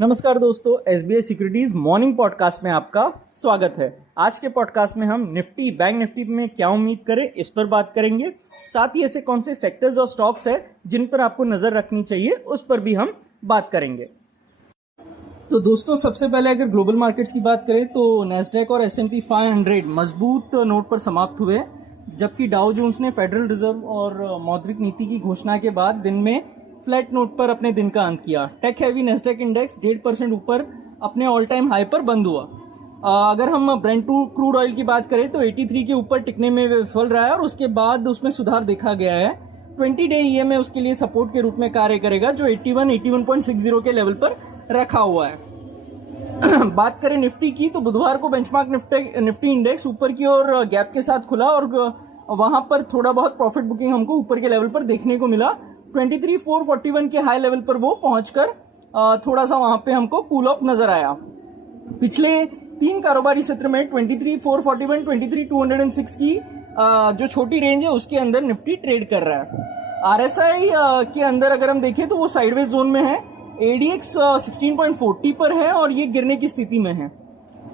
नमस्कार दोस्तों, SBI securities morning podcast में आपका स्वागत है। आज के पॉडकास्ट में हम निफ्टी बैंक निफ्टी में क्या उम्मीद करें इस पर बात करेंगे। साथ ही ऐसे कौन से सेक्टर्स और स्टॉक्स है जिन पर आपको नजर रखनी चाहिए उस पर भी हम बात करेंगे। तो दोस्तों, सबसे पहले अगर ग्लोबल मार्केट्स की बात करें तो नैस्डैक और S&P 500 मजबूत नोट पर समाप्त हुए, जबकि डाउ जोन्स ने फेडरल रिजर्व और मौद्रिक नीति की घोषणा के बाद दिन में फ्लैट नोट पर अपने दिन का अंत किया। टेक हैवी नैस्डैक इंडेक्स 1.5% ऊपर अपने ऑल टाइम हाई पर बंद हुआ। अगर हम ब्रेंट क्रूड ऑयल की बात करें तो 83 के ऊपर टिकने में विफल रहा है और उसके बाद उसमें सुधार देखा गया है। 20 डे EMA उसके लिए सपोर्ट के रूप में कार्य करेगा, जो 81.60 के लेवल पर रखा हुआ है। बात करें निफ्टी की तो बुधवार को बेंचमार्क निफ्टी इंडेक्स ऊपर की ओर गैप के साथ खुला और वहां पर थोड़ा बहुत प्रॉफिट बुकिंग हमको ऊपर के लेवल पर देखने को मिला। 23,441 के हाई लेवल पर वो पहुंचकर थोड़ा सा वहां पे हमको कूल ऑफ नजर आया। पिछले 3 कारोबारी सत्र में 23,441, 23,206 की जो छोटी रेंज है उसके अंदर निफ्टी ट्रेड कर रहा है। RSI के अंदर अगर हम देखें तो वो साइडवेज जोन में है। ADX 16.40 पर है और ये गिरने की स्थिति में है।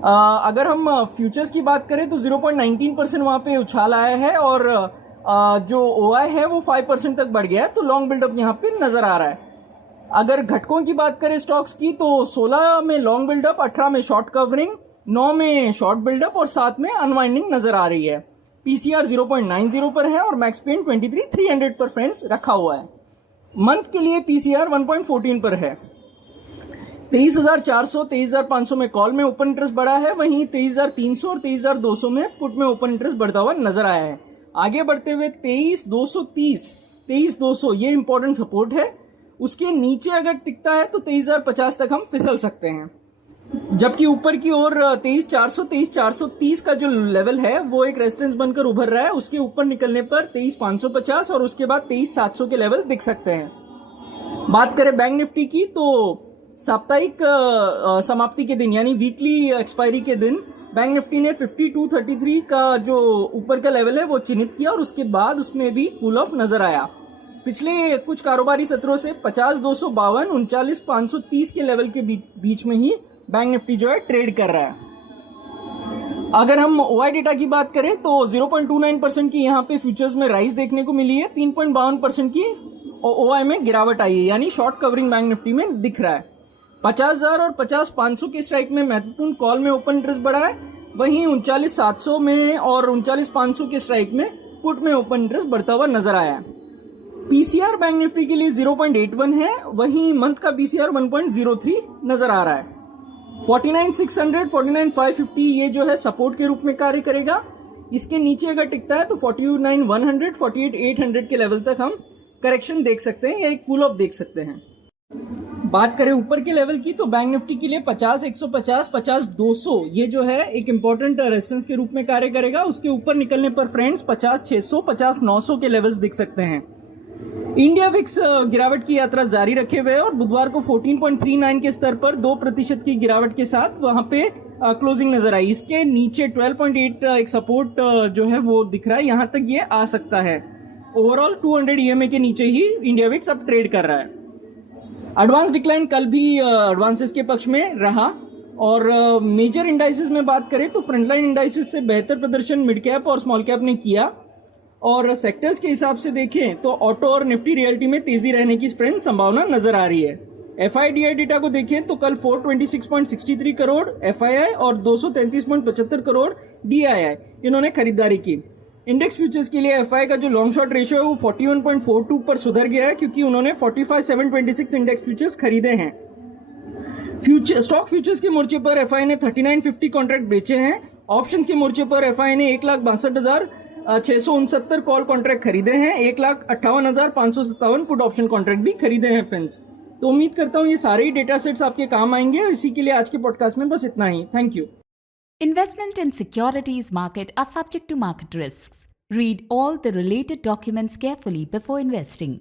अगर हम फ्यूचर्स की बात करें तो 0.19% वहां पे उछाल आया है और जो OI है वो 5% तक बढ़ गया है, तो लॉन्ग बिल्डअप यहाँ पे नजर आ रहा है। अगर घटकों की बात करें स्टॉक्स की तो 16 में लॉन्ग बिल्डअप, 18 में शॉर्ट कवरिंग, 9 में शॉर्ट बिल्डअप और 7 में अनवाइंडिंग नजर आ रही है। PCR 0.90 पर है और मैक्स पेन 23,300 पर फ्रेंड्स रखा हुआ है। मंथ के लिए PCR 1.14 पर है। 23,400, 23,500 में कॉल में ओपन इंटरेस्ट बढ़ा है, वहीं 23,300 और 23,200 में पुट में ओपन इंटरेस्ट बढ़ता हुआ नजर आया है। आगे बढ़ते हुए 23,230, 23,200 ये इंपॉर्टेंट सपोर्ट है। उसके नीचे अगर टिकता है तो 23,050 तक हम फिसल सकते हैं, जबकि ऊपर की ओर 23,400, 23,430 का जो लेवल है वो एक रेजिस्टेंस बनकर उभर रहा है। उसके ऊपर निकलने पर 23,550 और उसके बाद 23,700 के लेवल दिख सकते हैं। बात करें बैंक निफ्टी की तो साप्ताहिक समाप्ति के दिन यानी वीकली एक्सपायरी के दिन बैंक निफ्टी ने 5233 का जो ऊपर का लेवल है वो चिन्हित किया और उसके बाद उसमें भी कूल ऑफ नजर आया। पिछले कुछ कारोबारी सत्रों से 50,252, 39,530 के लेवल के बीच में ही बैंक निफ्टी जो है ट्रेड कर रहा है। अगर हम OI डेटा की बात करें तो 0.29% की यहाँ पे फ्यूचर्स में राइज देखने को मिली है। 3.52% की OI में गिरावट आई है, यानी शॉर्ट कवरिंग बैंक निफ्टी में दिख रहा है। 50,000 और 50,500 के स्ट्राइक में महत्वपूर्ण कॉल में ओपन इंटरेस्ट बढ़ा है, वहीं 39,700 में और 39,500 के स्ट्राइक में पुट में ओपन इंटरेस्ट बढ़ता हुआ नजर आया है। PCR बैंक निफ्टी के लिए 0.81 है, वहीं मंथ का PCR 1.03 नजर आ रहा है। 49,600, 49,550 ये जो है सपोर्ट के रूप में कार्य करेगा। इसके नीचे अगर टिकता है तो 49,100, 48,800 के लेवल तक हम करेक्शन देख सकते हैं या एक कूल ऑफ देख सकते हैं। बात करें ऊपर के लेवल की तो बैंक निफ्टी के लिए 50,150, 50,200 ये जो है एक इंपॉर्टेंट रेजिस्टेंस के रूप में कार्य करेगा। उसके ऊपर निकलने पर फ्रेंड्स 50,600, 50,900 के लेवल्स दिख सकते हैं। इंडिया विक्स गिरावट की यात्रा जारी रखे हुए और बुधवार को 14.39 के स्तर पर 2% की गिरावट के साथ वहां पे क्लोजिंग नजर आई। इसके नीचे 12.8 एक सपोर्ट जो है वो दिख रहा है, यहां तक ये आ सकता है। ओवरऑल 200 EMA के नीचे ही इंडिया विक्स अब ट्रेड कर रहा है। एडवांस डिक्लाइन कल भी एडवांसेस के पक्ष में रहा और मेजर इंडाइसेस में बात करें तो फ्रंटलाइन इंडाइसेस से बेहतर प्रदर्शन मिड कैप और स्मॉल कैप ने किया और सेक्टर्स के हिसाब से देखें तो ऑटो और निफ्टी रियल्टी में तेजी रहने की फ्रेंड संभावना नजर आ रही है। FIDI डेटा को देखें तो कल 426.63 करोड़ FII और 233.75 करोड़ DII इन्होंने खरीदारी की। इंडेक्स फ्यूचर्स के लिए FI का जो लॉन्ग शॉर्ट रेशियो है वो 41.42 पर सुधर गया है, क्योंकि उन्होंने 45,726 इंडेक्स फ्यूचर्स खरीदे हैं। स्टॉक फ्यूचर्स के मोर्चे पर FI ने 3950 कॉन्ट्रैक्ट बेचे हैं। ऑप्शंस के मोर्चे पर FI ने 1,62,669 कॉल कॉन्ट्रैक्ट खरीदे हैं, 1,58,557 पुट ऑप्शन कॉन्ट्रैक्ट भी खरीदे हैं फ्रेंड्स। तो उम्मीद करता हूँ ये सारे ही डेटा सेट्स आपके काम आएंगे और इसी के लिए आज के पॉडकास्ट में बस इतना ही। Thank you. Investment in securities market are subject to market risks. Read all the related documents carefully before investing.